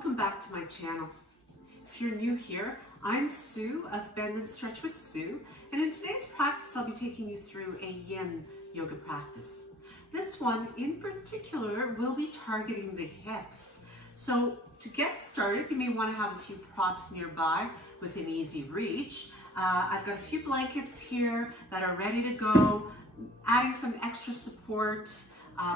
welcome back to my channel. If you're new here, I'm Sue of Bendnstretch with Sue, and in today's practice I'll be taking you through a yin yoga practice. This one in particular will be targeting the hips. So to get started, you may want to have a few props nearby within easy reach. I've got a few blankets here that are ready to go, adding some extra support,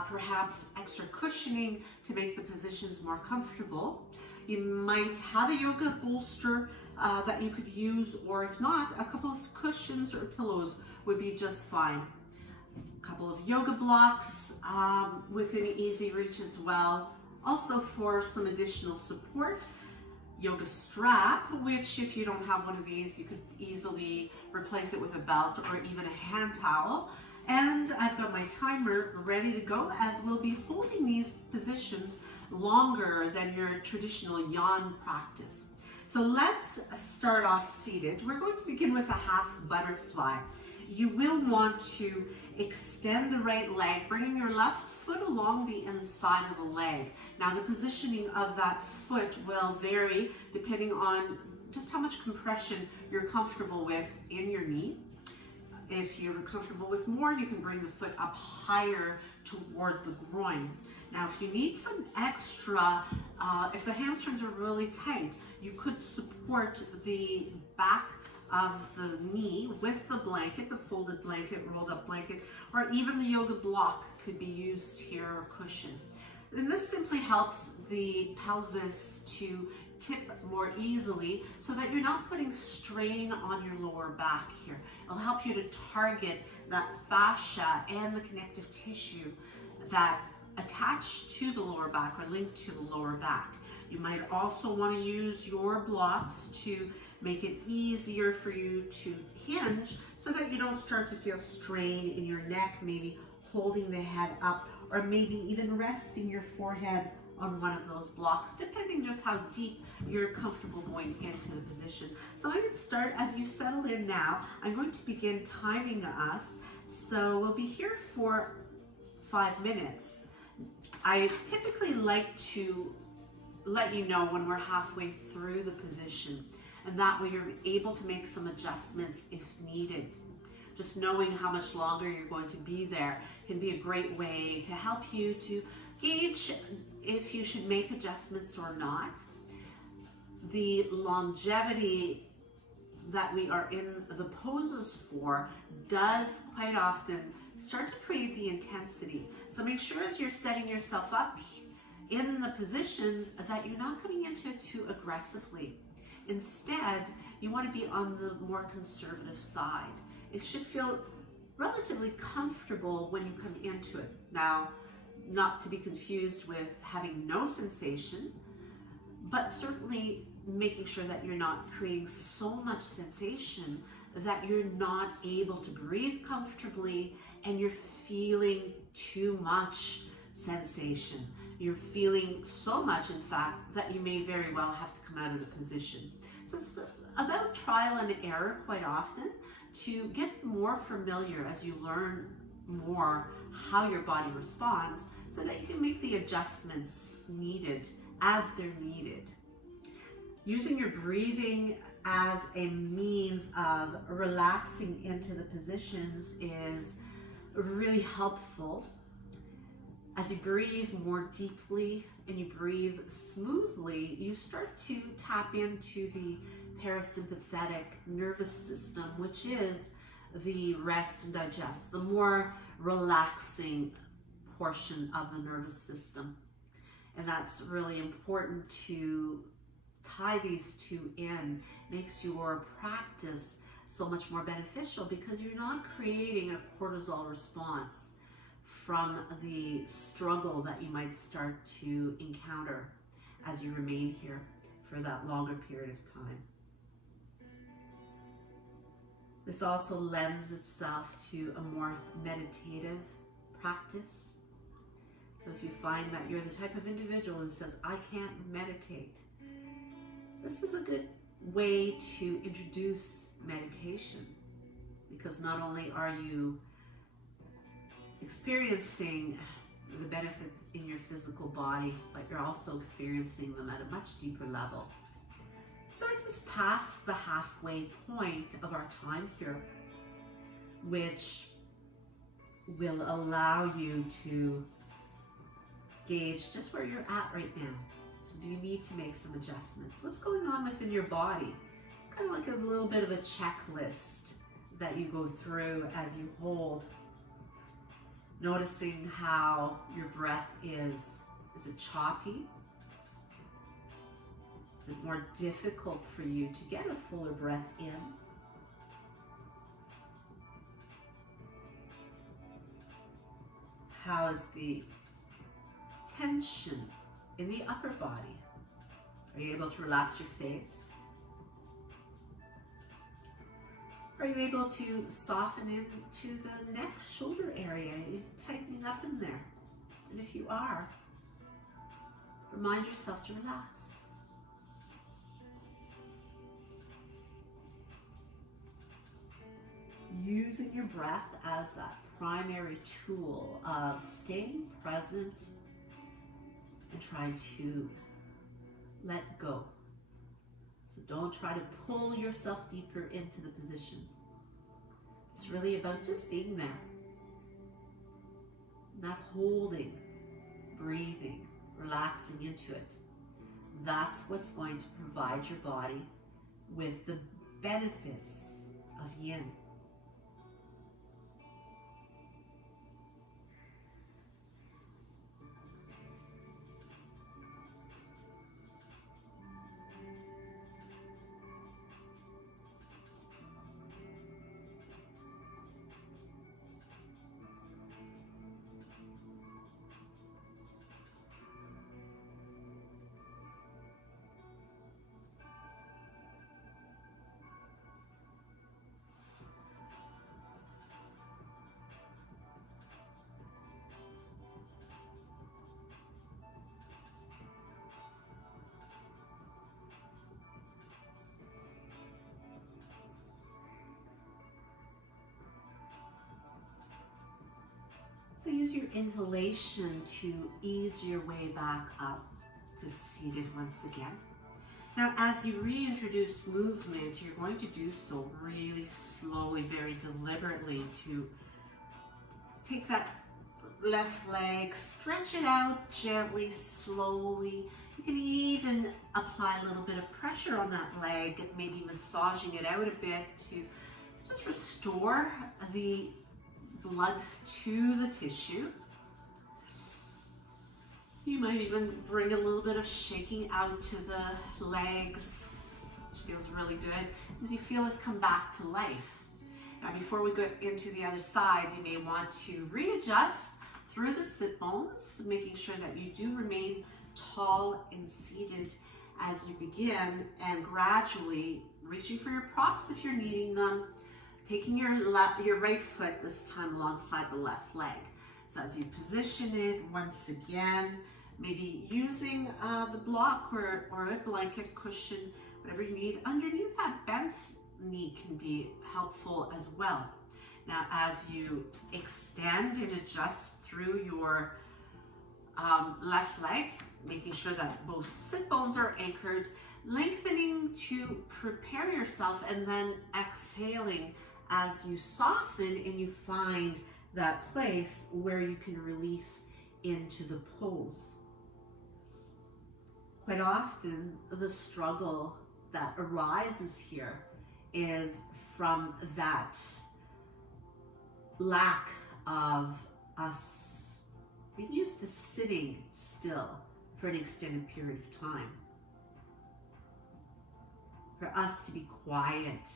perhaps extra cushioning to make the positions more comfortable. You might have a yoga bolster that you could use, or if not, a couple of cushions or pillows would be just fine. A couple of yoga blocks within easy reach as well. Also, for some additional support, yoga strap, which if you don't have one of these, you could easily replace it with a belt or even a hand towel. And I've got my timer ready to go, as we'll be holding these positions longer than your traditional YIN practice. So let's start off seated. We're going to begin with a half butterfly. You will want to extend the right leg, bringing your left foot along the inside of the leg. Now the positioning of that foot will vary depending on just how much compression you're comfortable with in your knee. If you're comfortable with more, you can bring the foot up higher toward the groin. Now, if you need some extra, if the hamstrings are really tight, you could support the back of the knee with the blanket, the folded blanket, rolled up blanket, or even the yoga block could be used here, or cushion. And this simply helps the pelvis to tip more easily so that you're not putting strain on your lower back here. It'll help you to target that fascia and the connective tissue that attach to the lower back or link to the lower back. You might also want to use your blocks to make it easier for you to hinge so that you don't start to feel strain in your neck, maybe holding the head up, or maybe even resting your forehead on one of those blocks, depending just how deep you're comfortable going into the position. So I'm going to start as you settle in now. I'm going to begin timing us. So we'll be here for 5 minutes. I typically like to let you know when we're halfway through the position, and that way you're able to make some adjustments if needed. Just knowing how much longer you're going to be there can be a great way to help you to gauge if you should make adjustments or not. The longevity that we are in the poses for does quite often start to create the intensity. So make sure as you're setting yourself up in the positions that you're not coming into it too aggressively. Instead, you want to be on the more conservative side. It should feel relatively comfortable when you come into it. Now, not to be confused with having no sensation, but certainly making sure that you're not creating so much sensation that you're not able to breathe comfortably and you're feeling too much sensation. You're feeling so much, in fact, that you may very well have to come out of the position. So it's about trial and error quite often to get more familiar as you learn more how your body responds, so that you can make the adjustments needed as they're needed. Using your breathing as a means of relaxing into the positions is really helpful. As you breathe more deeply and you breathe smoothly, you start to tap into the parasympathetic nervous system, which is the rest and digest, the more relaxing portion of the nervous system. And that's really important to tie these two in. Makes your practice so much more beneficial because you're not creating a cortisol response from the struggle that you might start to encounter as you remain here for that longer period of time. This also lends itself to a more meditative practice. So if you find that you're the type of individual who says, I can't meditate, this is a good way to introduce meditation, because not only are you experiencing the benefits in your physical body, but you're also experiencing them at a much deeper level. So we're just past the halfway point of our time here, which will allow you to gauge just where you're at right now. So do you need to make some adjustments? What's going on within your body? It's kind of like a little bit of a checklist that you go through as you hold, noticing how your breath is. Is it choppy? Is it more difficult for you to get a fuller breath in? How is the tension in the upper body? Are you able to relax your face? Are you able to soften into the neck, shoulder area? Are you tightening up in there? And if you are, remind yourself to relax. Using your breath as that primary tool of staying present and trying to let go. So don't try to pull yourself deeper into the position. It's really about just being there, not holding, breathing, relaxing into it. That's what's going to provide your body with the benefits of yin. So use your inhalation to ease your way back up to seated once again. Now, as you reintroduce movement, you're going to do so really slowly, very deliberately, to take that left leg, stretch it out gently, slowly. You can even apply a little bit of pressure on that leg, maybe massaging it out a bit to just restore the blood to the tissue. You might even bring a little bit of shaking out to the legs, which feels really good, as you feel it come back to life. Now, before we go into the other side, you may want to readjust through the sit bones, making sure that you do remain tall and seated as you begin, and gradually reaching for your props if you're needing them, taking your right foot this time alongside the left leg. So as you position it, once again, maybe using the block or a blanket cushion, whatever you need. Underneath that bent knee can be helpful as well. Now, as you extend and adjust through your left leg, making sure that both sit bones are anchored, lengthening to prepare yourself, and then exhaling as you soften and you find that place where you can release into the pose. Quite often, the struggle that arises here is from that lack of us being used to sitting still for an extended period of time. For us to be quiet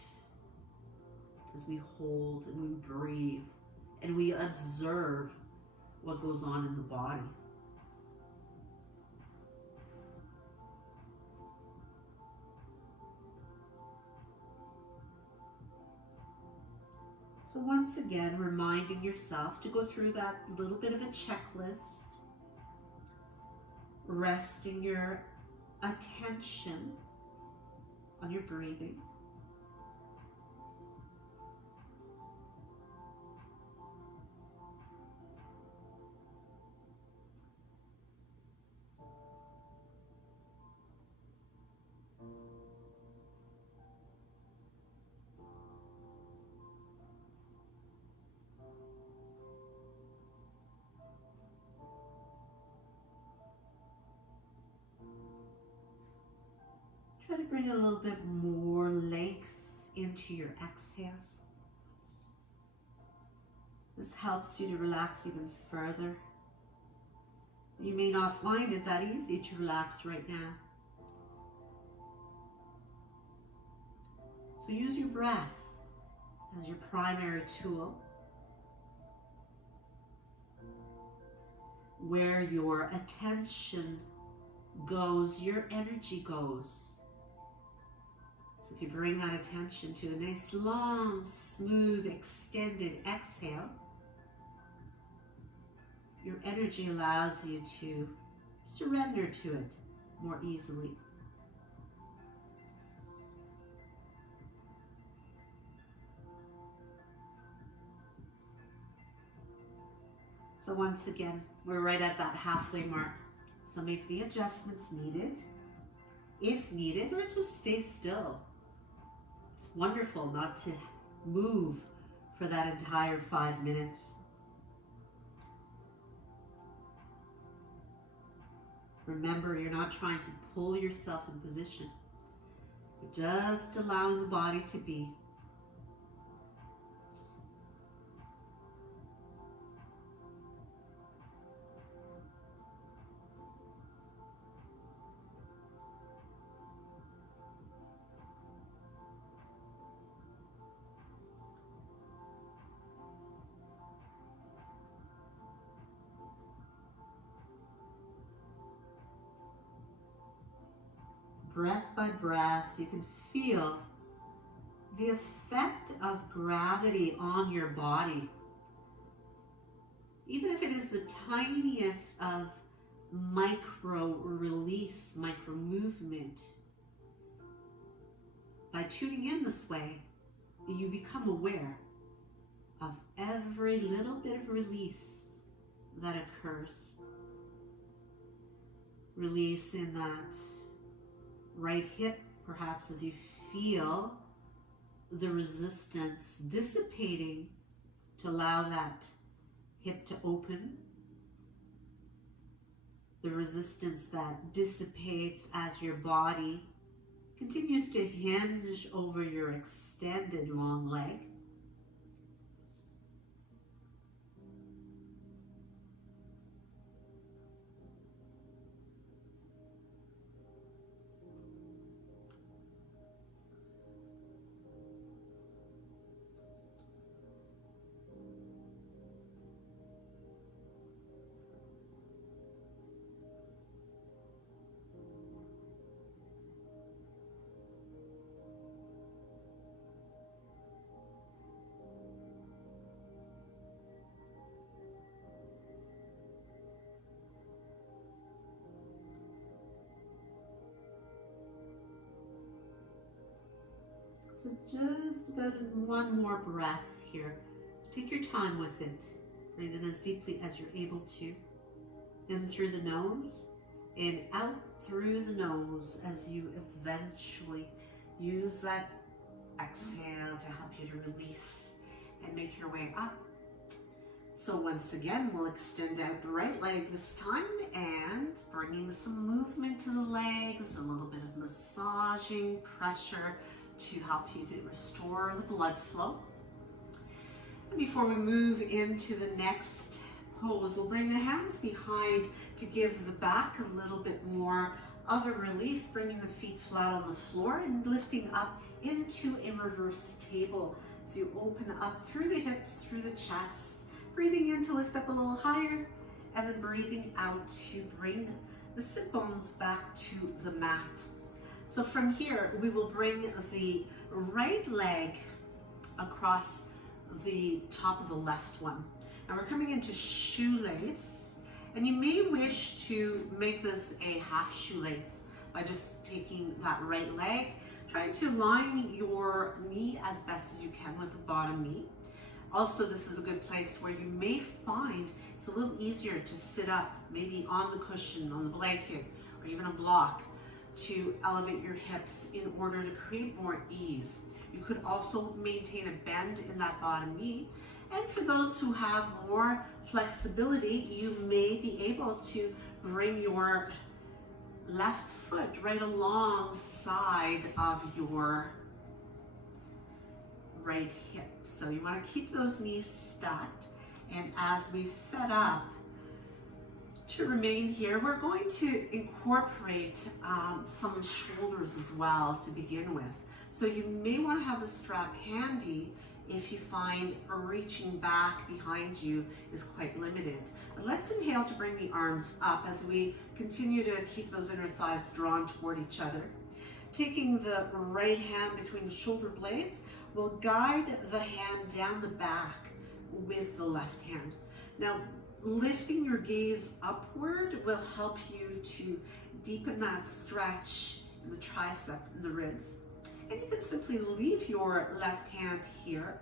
as we hold and we breathe and we observe what goes on in the body. So once again, reminding yourself to go through that little bit of a checklist, resting your attention on your breathing. bring a little bit more length into your exhales. This helps you to relax even further. You may not find it that easy to relax right now. So use your breath as your primary tool. Where your attention goes, your energy goes. So if you bring that attention to a nice, long, smooth, extended exhale, your energy allows you to surrender to it more easily. So once again, we're right at that halfway mark. So make the adjustments needed, if needed, or just stay still. It's wonderful not to move for that entire 5 minutes. Remember, you're not trying to pull yourself in position. You're just allowing the body to be. Breath by breath, you can feel the effect of gravity on your body. Even if it is the tiniest of micro release, micro movement, by tuning in this way, you become aware of every little bit of release that occurs. Release in that right hip, perhaps, as you feel the resistance dissipating to allow that hip to open. The resistance that dissipates as your body continues to hinge over your extended long leg. So just about one more breath here. Take your time with it. Breathe in as deeply as you're able to. In through the nose and out through the nose as you eventually use that exhale to help you to release and make your way up. So once again, we'll extend out the right leg this time and bringing some movement to the legs, a little bit of massaging pressure to help you to restore the blood flow. And before we move into the next pose, we'll bring the hands behind to give the back a little bit more of a release, bringing the feet flat on the floor and lifting up into a reverse table. So you open up through the hips, through the chest, breathing in to lift up a little higher, and then breathing out to bring the sit bones back to the mat. So from here, we will bring the right leg across the top of the left one. And we're coming into shoelace, and you may wish to make this a half shoelace by just taking that right leg, trying to line your knee as best as you can with the bottom knee. Also, this is a good place where you may find it's a little easier to sit up, maybe on the cushion, on the blanket, or even a block, to elevate your hips in order to create more ease. You could also maintain a bend in that bottom knee. And for those who have more flexibility, you may be able to bring your left foot right alongside of your right hip. So you want to keep those knees stacked. And as we set up to remain here, we're going to incorporate some shoulders as well to begin with. So you may want to have the strap handy if you find reaching back behind you is quite limited. But let's inhale to bring the arms up as we continue to keep those inner thighs drawn toward each other. Taking the right hand between the shoulder blades, we'll guide the hand down the back with the left hand. Now, lifting your gaze upward will help you to deepen that stretch in the tricep and the ribs. And you can simply leave your left hand here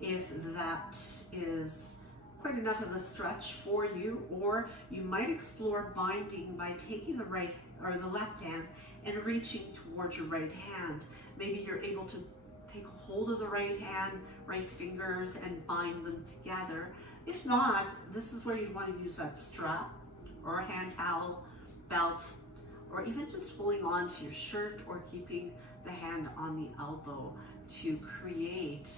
if that is quite enough of a stretch for you, or you might explore binding by taking the right or the left hand and reaching towards your right hand. Maybe you're able to take hold of the right hand, right fingers, and bind them together. If not, this is where you'd want to use that strap or a hand towel, belt, or even just holding on to your shirt or keeping the hand on the elbow to create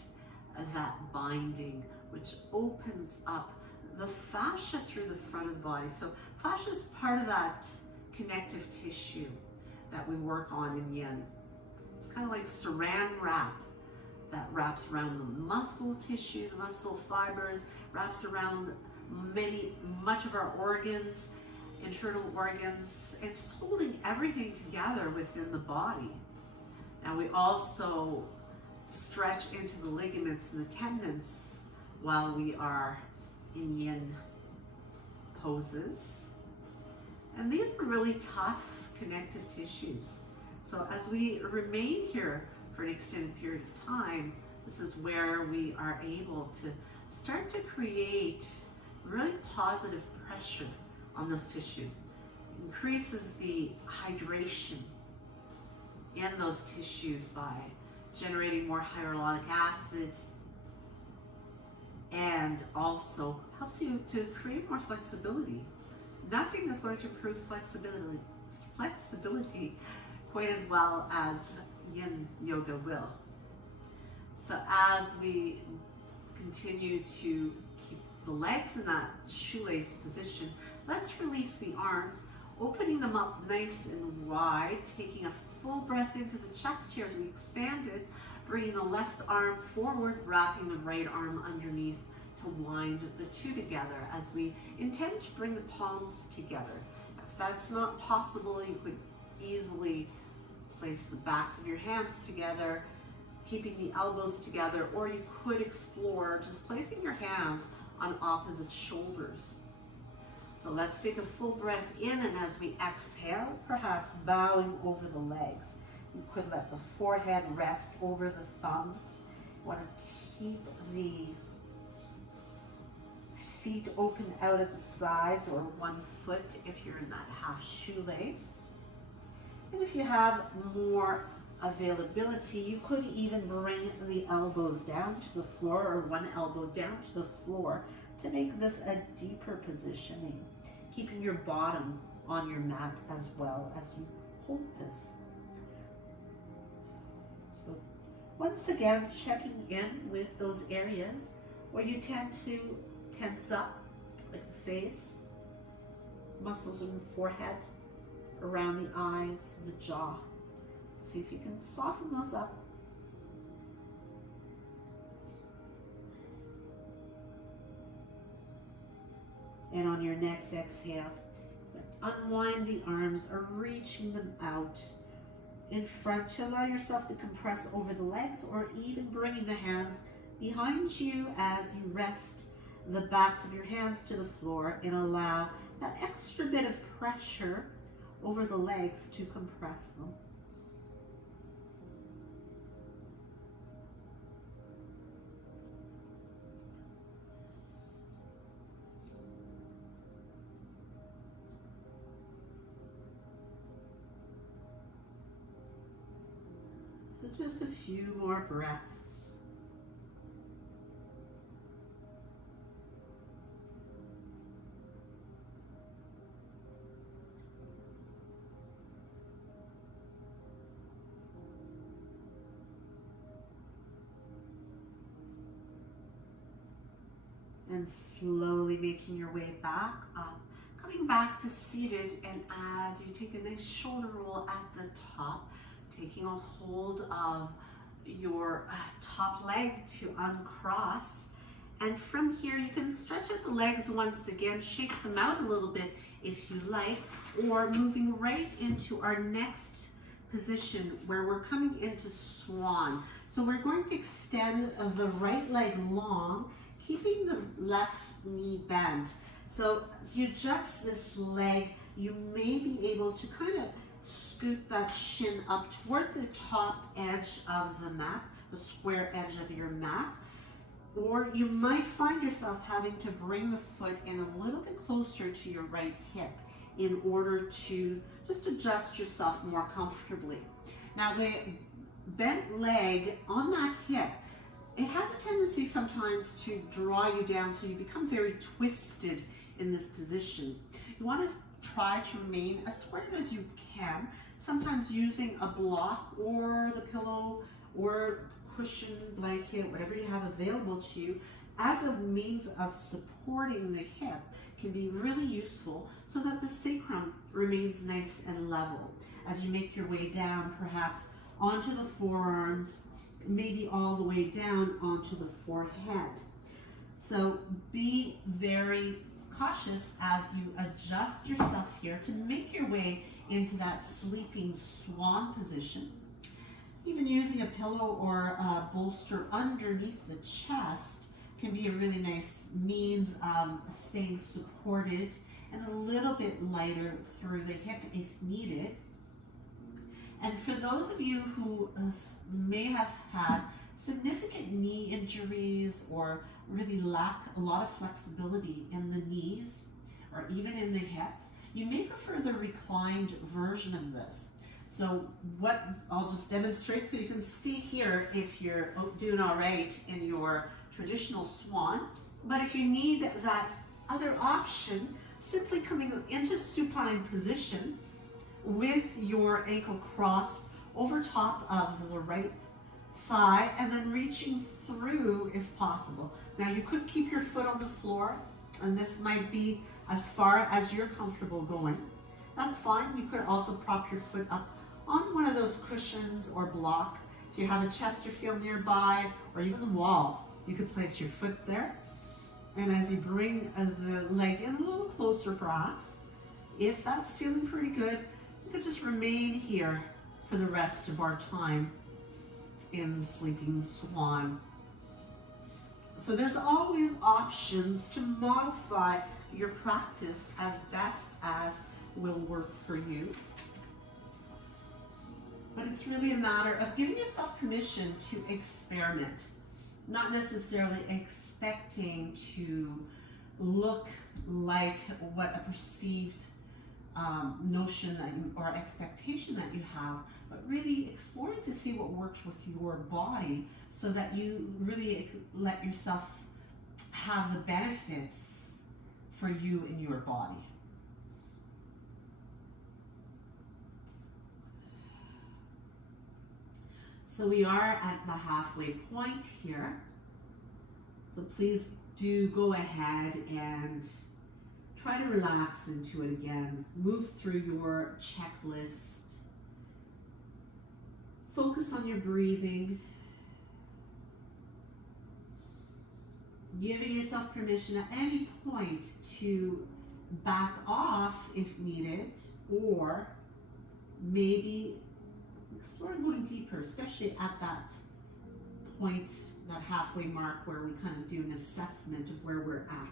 that binding, which opens up the fascia through the front of the body. So fascia is part of that connective tissue that we work on in yin. It's kind of like saran wrap that wraps around the muscle tissue, the muscle fibers, wraps around much of our organs, internal organs, and just holding everything together within the body. Now we also stretch into the ligaments and the tendons while we are in yin poses. And these are really tough connective tissues. So as we remain here for an extended period of time, this is where we are able to start to create really positive pressure on those tissues. It increases the hydration in those tissues by generating more hyaluronic acid, and also helps you to create more flexibility. Nothing is going to improve flexibility quite as well as yin yoga will. So as we continue to keep the legs in that shoelace position, let's release the arms, opening them up nice and wide, taking a full breath into the chest here as we expand it, bringing the left arm forward, wrapping the right arm underneath to wind the two together as we intend to bring the palms together. If that's not possible, you could easily place the backs of your hands together, keeping the elbows together, or you could explore just placing your hands on opposite shoulders. So let's take a full breath in, and as we exhale, perhaps bowing over the legs. You could let the forehead rest over the thumbs. You want to keep the feet open out at the sides, or one foot if you're in that half shoelace. And if you have more availability, you could even bring the elbows down to the floor, or one elbow down to the floor, to make this a deeper positioning, keeping your bottom on your mat as well as you hold this. So once again, checking in with those areas where you tend to tense up, like the face, muscles in the forehead, around the eyes, the jaw. See if you can soften those up. And on your next exhale, unwind the arms or reaching them out in front to allow yourself to compress over the legs, or even bringing the hands behind you as you rest the backs of your hands to the floor and allow that extra bit of pressure over the legs to compress them. So just a few more breaths. and slowly making your way back up, coming back to seated, and as you take a nice shoulder roll at the top, taking a hold of your top leg to uncross. And from here, you can stretch out the legs once again, shake them out a little bit if you like, or moving right into our next position where we're coming into Swan. So we're going to extend the right leg long, keeping the left knee bent. So as you adjust this leg, you may be able to kind of scoot that shin up toward the top edge of the mat, the square edge of your mat. Or you might find yourself having to bring the foot in a little bit closer to your right hip in order to just adjust yourself more comfortably. Now the bent leg on that hip, it has a tendency sometimes to draw you down, so you become very twisted in this position. You want to try to remain as square as you can, sometimes using a block or the pillow or cushion, blanket, whatever you have available to you as a means of supporting the hip can be really useful so that the sacrum remains nice and level. As you make your way down, perhaps onto the forearms, maybe all the way down onto the forehead. So be very cautious as you adjust yourself here to make your way into that sleeping swan position. Even using a pillow or a bolster underneath the chest can be a really nice means of staying supported and a little bit lighter through the hip if needed. And for those of you who may have had significant knee injuries or really lack a lot of flexibility in the knees or even in the hips, you may prefer the reclined version of this. So what I'll just demonstrate so you can stay here if you're doing all right in your traditional swan. But if you need that other option, simply coming into supine position with your ankle crossed over top of the right thigh and then reaching through if possible. Now you could keep your foot on the floor, and this might be as far as you're comfortable going. That's fine. You could also prop your foot up on one of those cushions or block. If you have a Chesterfield nearby or even the wall, you could place your foot there. And as you bring the leg in a little closer perhaps, if that's feeling pretty good, you could just remain here for the rest of our time in the sleeping swan. So there's always options to modify your practice as best as will work for you. But it's really a matter of giving yourself permission to experiment, not necessarily expecting to look like what a perceived notion that you, or expectation that you have, but really exploring to see what works with your body so that you really let yourself have the benefits for you and your body. So we are at the halfway point here. So please do go ahead and try to relax into it again. Move through your checklist. Focus on your breathing. Giving yourself permission at any point to back off if needed, or maybe explore going deeper, especially at that point, that halfway mark where we kind of do an assessment of where we're at.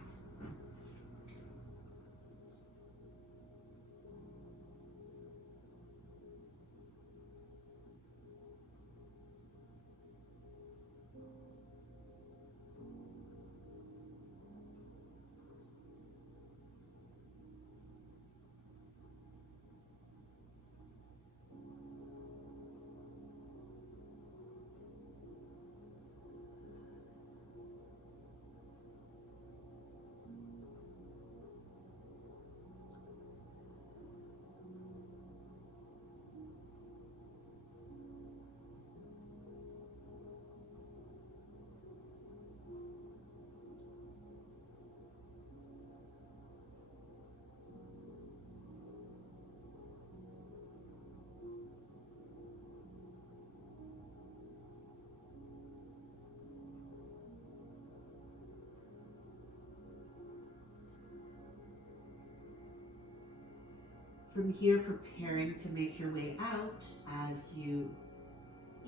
From here, preparing to make your way out as you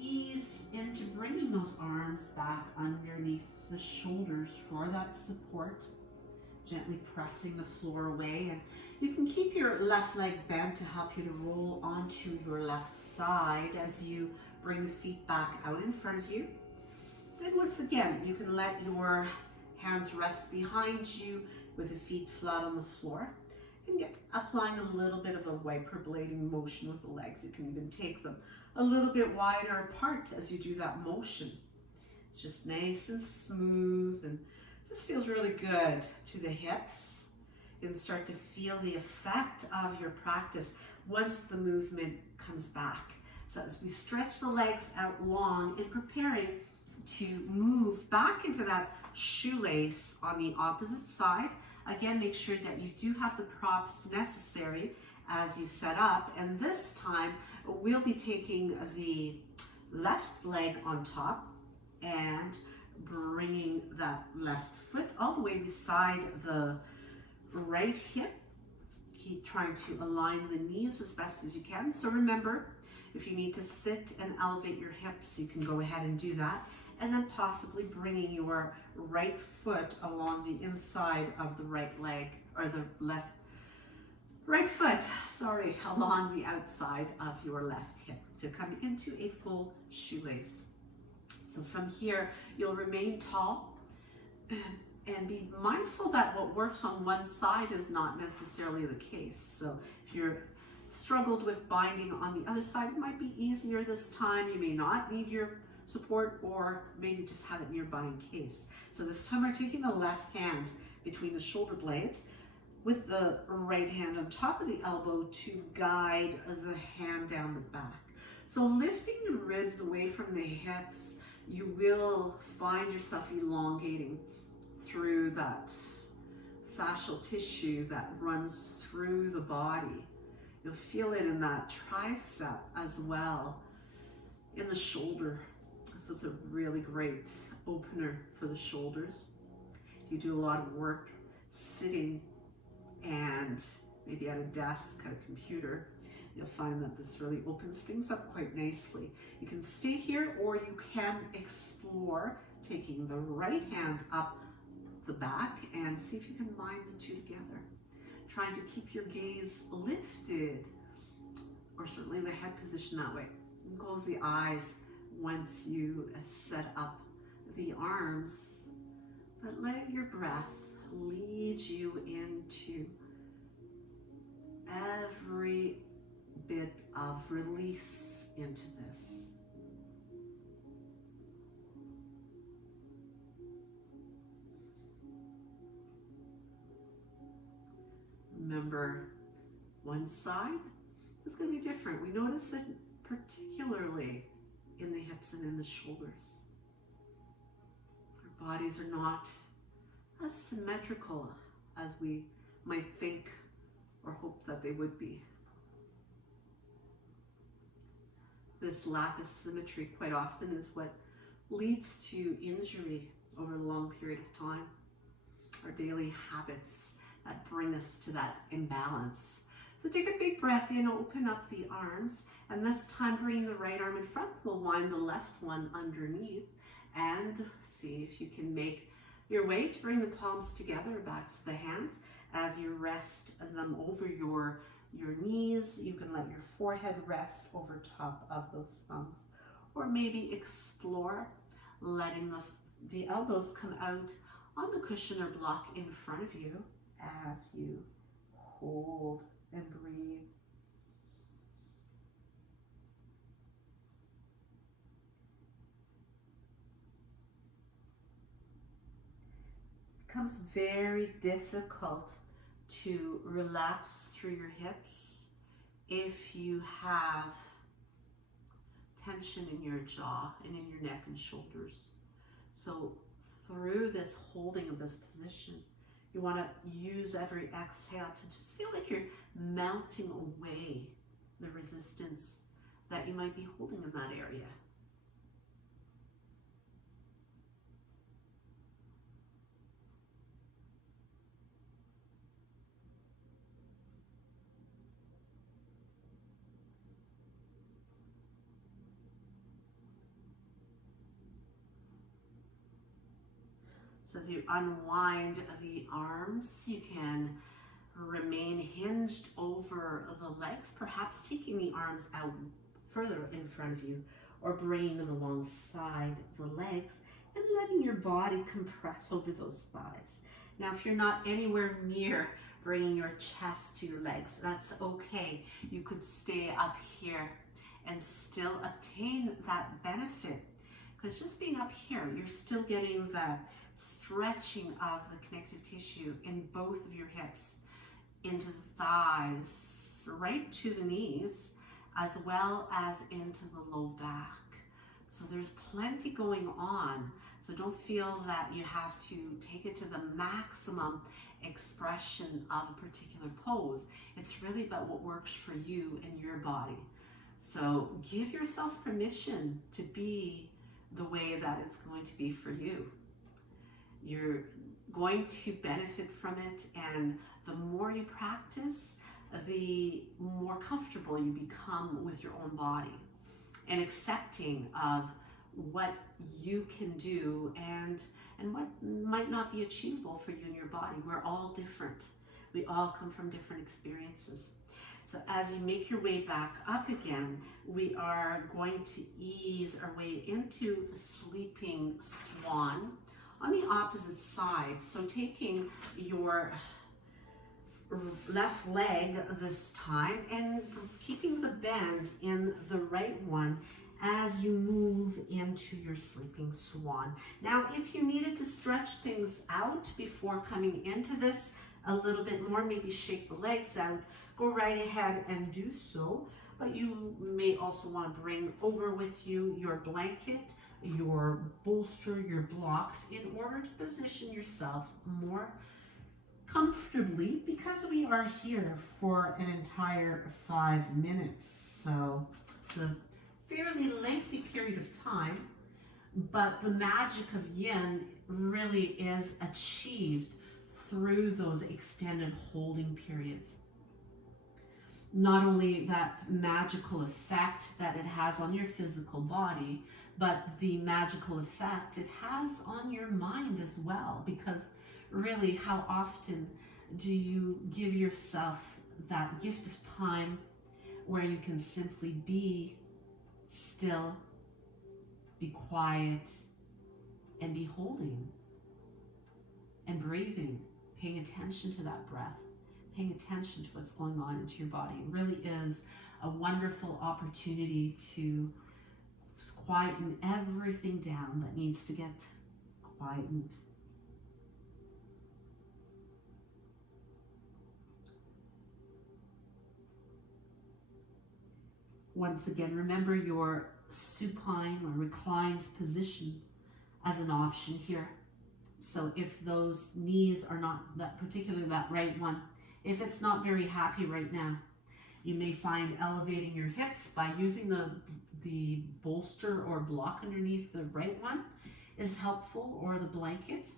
ease into bringing those arms back underneath the shoulders for that support. Gently pressing the floor away, and you can keep your left leg bent to help you to roll onto your left side as you bring the feet back out in front of you. And once again, you can let your hands rest behind you with the feet flat on the floor, and applying a little bit of a wiper blading motion with the legs. You can even take them a little bit wider apart as you do that motion. It's just nice and smooth and just feels really good to the hips. You can start to feel the effect of your practice once the movement comes back. So as we stretch the legs out long and preparing to move back into that shoelace on the opposite side, again, make sure that you do have the props necessary as you set up. And this time, we'll be taking the left leg on top and bringing that left foot all the way beside the right hip. Keep trying to align the knees as best as you can. So remember, if you need to sit and elevate your hips, you can go ahead and do that. And then possibly bringing your right foot along the inside of the right leg, or the right foot, sorry, along the outside of your left hip to come into a full shoelace. So from here, you'll remain tall and be mindful that what works on one side is not necessarily the case. So if you're struggled with binding on the other side, it might be easier this time. You may not need your support, or maybe just have it nearby in case. So this time we're taking the left hand between the shoulder blades with the right hand on top of the elbow to guide the hand down the back. So lifting the ribs away from the hips, you will find yourself elongating through that fascial tissue that runs through the body. You'll feel it in that tricep as well, in the shoulder. So it's a really great opener for the shoulders. If you do a lot of work sitting and maybe at a desk, at a computer, you'll find that this really opens things up quite nicely. You can stay here, or you can explore taking the right hand up the back and see if you can bind the two together. Trying to keep your gaze lifted, or certainly the head position that way. And close the eyes once you set up the arms, but let your breath lead you into every bit of release into this. Remember, one side is going to be different. We notice it particularly in the hips and in the shoulders. Our bodies are not as symmetrical as we might think or hope that they would be. This lack of symmetry quite often is what leads to injury over a long period of time. Our daily habits that bring us to that imbalance. So take a big breath in, open up the arms, and this time bringing the right arm in front, we'll wind the left one underneath and see if you can make your way to bring the palms together, backs to the hands. As you rest them over your knees, you can let your forehead rest over top of those thumbs, or maybe explore letting the elbows come out on the cushion or block in front of you as you hold and breathe. It becomes very difficult to relax through your hips if you have tension in your jaw and in your neck and shoulders. So through this holding of this position, you want to use every exhale to just feel like you're melting away the resistance that you might be holding in that area. So as you unwind the arms, you can remain hinged over the legs, perhaps taking the arms out further in front of you or bringing them alongside the legs and letting your body compress over those thighs. Now, if you're not anywhere near bringing your chest to your legs, that's okay. You could stay up here and still obtain that benefit, because just being up here, you're still getting that stretching of the connective tissue in both of your hips, into the thighs, right to the knees, as well as into the low back. So there's plenty going on. So don't feel that you have to take it to the maximum expression of a particular pose. It's really about what works for you and your body. So give yourself permission to be the way that it's going to be for you. You're going to benefit from it, and the more you practice, the more comfortable you become with your own body and accepting of what you can do and what might not be achievable for you and your body. We're all different. We all come from different experiences. So as you make your way back up again, we are going to ease our way into sleeping swan on the opposite side. So taking your left leg this time and keeping the bend in the right one as you move into your sleeping swan. Now, if you needed to stretch things out before coming into this a little bit more, maybe shake the legs out, go right ahead and do so. But you may also want to bring over with you your blanket, your bolster, your blocks, in order to position yourself more comfortably, because we are here for an entire 5 minutes. So it's a fairly lengthy period of time, but the magic of yin really is achieved through those extended holding periods. Not only that magical effect that it has on your physical body, but the magical effect it has on your mind as well, because really, how often do you give yourself that gift of time where you can simply be still, be quiet, and be holding and breathing, paying attention to that breath, paying attention to what's going on into your body? It really is a wonderful opportunity to just quieten everything down that needs to get quietened. Once again, remember your supine or reclined position as an option here. So if those knees are not that right one, if it's not very happy right now, you may find elevating your hips by using the bolster or block underneath the right one is helpful, or the blanket.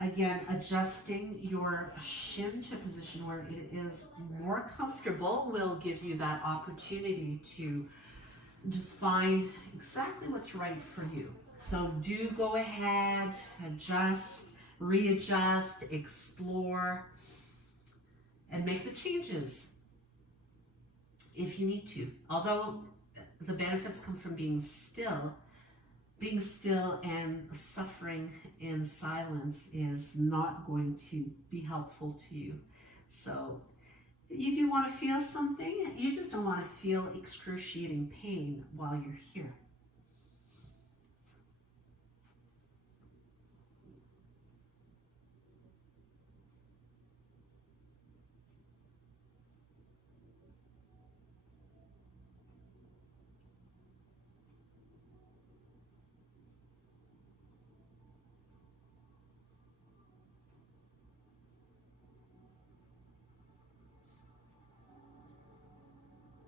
Again, adjusting your shin to a position where it is more comfortable will give you that opportunity to just find exactly what's right for you. So do go ahead, adjust, readjust, explore, and make the changes if you need to. Although the benefits come from being still and suffering in silence is not going to be helpful to you. So you do want to feel something, you just don't want to feel excruciating pain while you're here.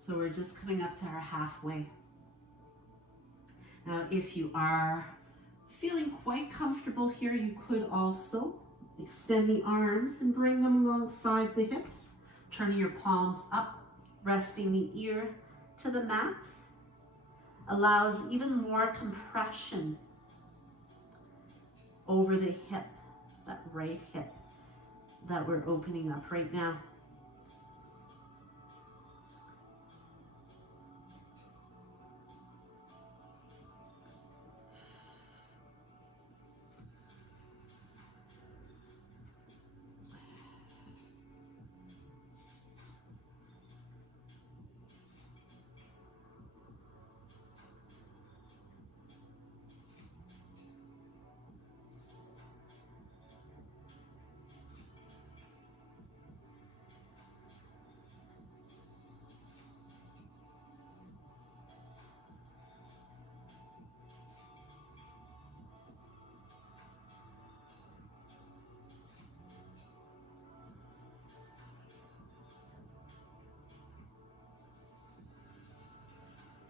So we're just coming up to our halfway. Now, if you are feeling quite comfortable here, you could also extend the arms and bring them alongside the hips, turning your palms up, resting the ear to the mat. Allows even more compression over the hip, that right hip that we're opening up right now.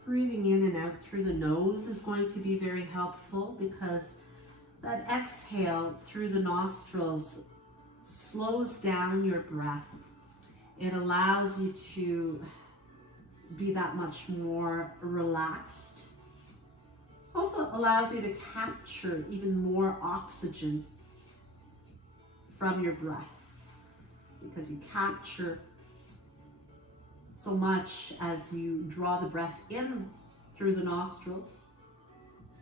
Breathing in and out through the nose is going to be very helpful, because that exhale through the nostrils slows down your breath. It allows you to be that much more relaxed. Also allows you to capture even more oxygen from your breath, because you capture so much as you draw the breath in through the nostrils.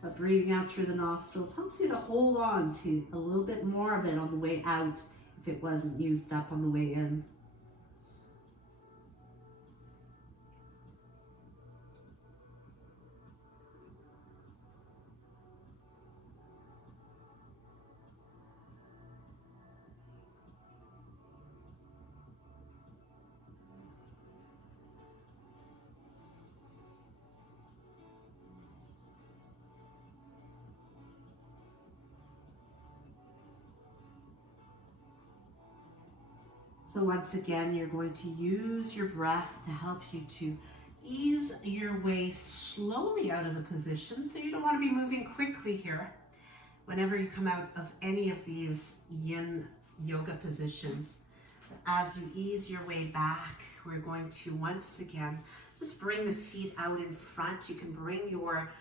But breathing out through the nostrils helps you to hold on to a little bit more of it on the way out if it wasn't used up on the way in. So once again, you're going to use your breath to help you to ease your way slowly out of the position. So you don't want to be moving quickly here. Whenever you come out of any of these yin yoga positions, as you ease your way back, we're going to once again just bring the feet out in front. You can bring your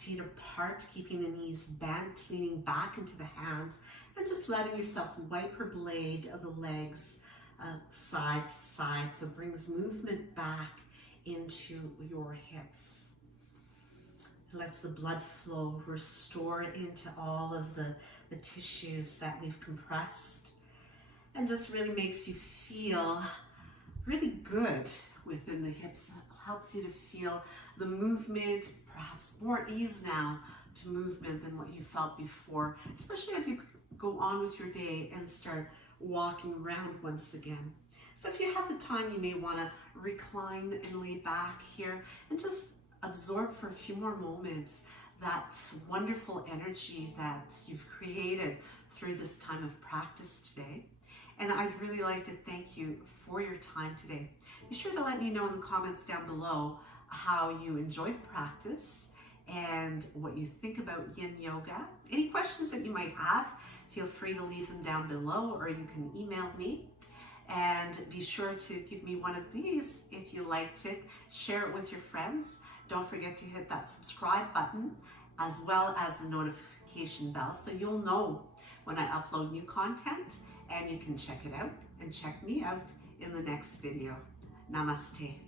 feet apart, keeping the knees bent, leaning back into the hands, and just letting yourself wipe her blade of the legs side to side. So it brings movement back into your hips. It lets the blood flow, restore into all of the tissues that we've compressed, and just really makes you feel really good within the hips. It helps you to feel the movement, perhaps more ease now to movement than what you felt before, especially as you go on with your day and start walking around once again. So if you have the time, you may want to recline and lay back here and just absorb for a few more moments that wonderful energy that you've created through this time of practice today. And I'd really like to thank you for your time today. Be sure to let me know in the comments down below how you enjoyed the practice and what you think about yin yoga. Any questions that you might have, feel free to leave them down below, or you can email me. And be sure to give me one of these if you liked it. Share it with your friends. Don't forget to hit that subscribe button, as well as the notification bell, so you'll know when I upload new content, and you can check it out and check me out in the next video. Namaste.